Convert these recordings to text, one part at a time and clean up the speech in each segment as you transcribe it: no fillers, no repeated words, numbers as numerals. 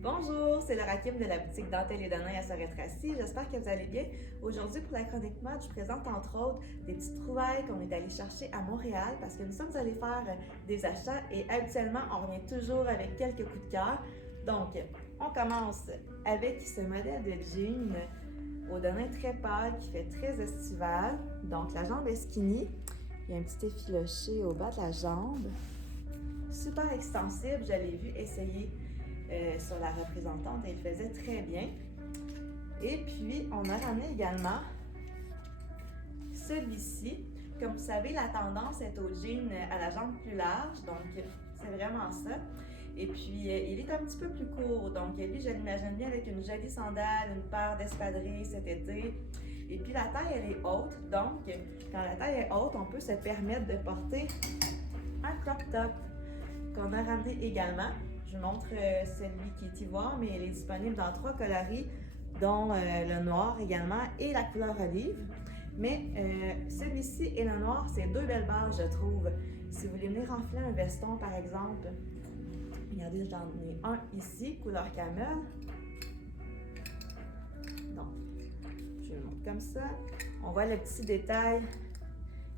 Bonjour, c'est Laura Kim de la boutique Dentelle et Denain à Sorel-Tracy. J'espère que vous allez bien. Aujourd'hui, pour la chronique mode, je présente entre autres des petites trouvailles qu'on est allé chercher à Montréal parce que nous sommes allés faire des achats et habituellement, on revient toujours avec quelques coups de cœur. Donc, on commence avec ce modèle de jean au Denain très pâle qui fait très estival. Donc, la jambe est skinny. Il y a un petit effiloché au bas de la jambe. Super extensible, je l'ai vu essayer sur la représentante et il faisait très bien. Et puis, on a ramené également celui-ci. Comme vous savez, la tendance est au jean à la jambe plus large, donc c'est vraiment ça. Et puis, il est un petit peu plus court, donc lui, je l'imagine bien avec une jolie sandale, une paire d'espadrilles cet été. Et puis, la taille, elle est haute, donc quand la taille est haute, on peut se permettre de porter un crop top qu'on a ramené également. Je vous montre celui qui est ivoire, mais il est disponible dans 3 coloris, dont le noir également et la couleur olive. Mais celui-ci et le noir, c'est 2 belles bases, je trouve. Si vous voulez venir enfler un veston, par exemple, regardez, j'en ai un ici, couleur camel. Donc, je le montre comme ça. On voit le petit détail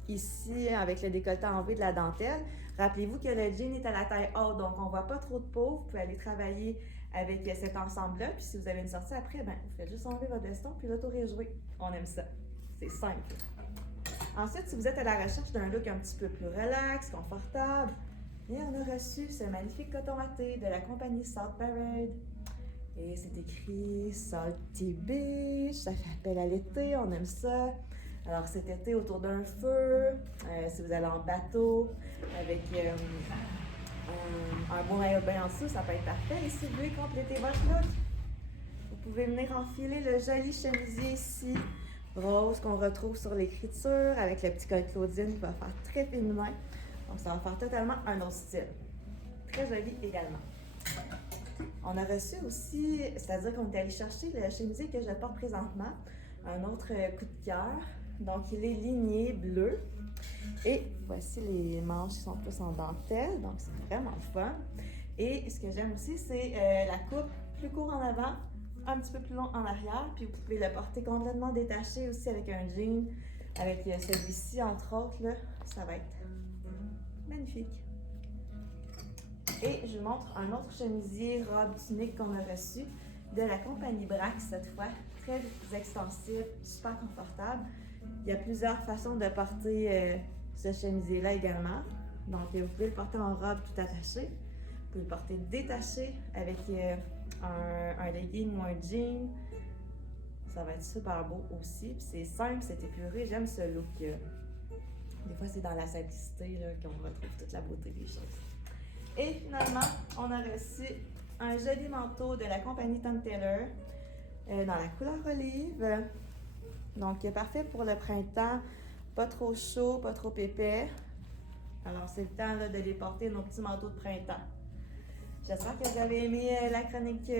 ici avec le décolleté en V de la dentelle. Rappelez-vous que le jean est à la taille haute, donc on ne voit pas trop de peau. Vous pouvez aller travailler avec cet ensemble-là. Puis si vous avez une sortie après, ben, vous faites juste enlever votre veston puis l'auto-réjouer. On aime ça. C'est simple. Ensuite, si vous êtes à la recherche d'un look un petit peu plus relax, confortable, bien, on a reçu ce magnifique coton watté de la compagnie Salt Parade. Et c'est écrit Salty Beach, ça fait appel à l'été, on aime ça. Alors cet été, autour d'un feu, si vous allez en bateau, avec un beau maillot de bain en dessous, ça peut être parfait. Et si vous voulez compléter votre look, vous pouvez venir enfiler le joli chemisier ici, rose, qu'on retrouve sur l'écriture, avec le petit col Claudine qui va faire très féminin. Donc ça va faire totalement un autre style. Très joli également. On a reçu aussi, c'est-à-dire qu'on est allé chercher le chemisier que je porte présentement, un autre coup de cœur. Donc, il est ligné bleu. Et voici les manches qui sont plus en dentelle, donc c'est vraiment fun. Et ce que j'aime aussi, c'est la coupe plus court en avant, un petit peu plus long en arrière. Puis vous pouvez le porter complètement détaché aussi avec un jean, avec celui-ci entre autres, là, ça va être magnifique. Et je vous montre un autre chemisier robe tunique qu'on a reçu de la compagnie Brax cette fois. Très extensive, super confortable. Il y a plusieurs façons de porter ce chemisier-là également. Donc, vous pouvez le porter en robe tout attaché. Vous pouvez le porter détaché avec un legging ou un jean. Ça va être super beau aussi. Puis c'est simple, c'est épuré. J'aime ce look. Des fois, c'est dans la simplicité là, qu'on retrouve toute la beauté des choses. Et finalement, on a reçu un joli manteau de la compagnie Tom Taylor dans la couleur olive. Donc, parfait pour le printemps, pas trop chaud, pas trop épais. Alors, c'est le temps là, de les porter, nos petits manteaux de printemps. J'espère que vous avez aimé la chronique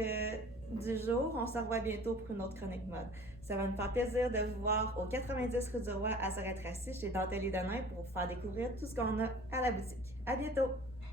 du jour. On se revoit bientôt pour une autre chronique mode. Ça va me faire plaisir de vous voir au 90 rue du Roi à Sorel-Tracy chez Dentelle et Denain pour vous faire découvrir tout ce qu'on a à la boutique. À bientôt!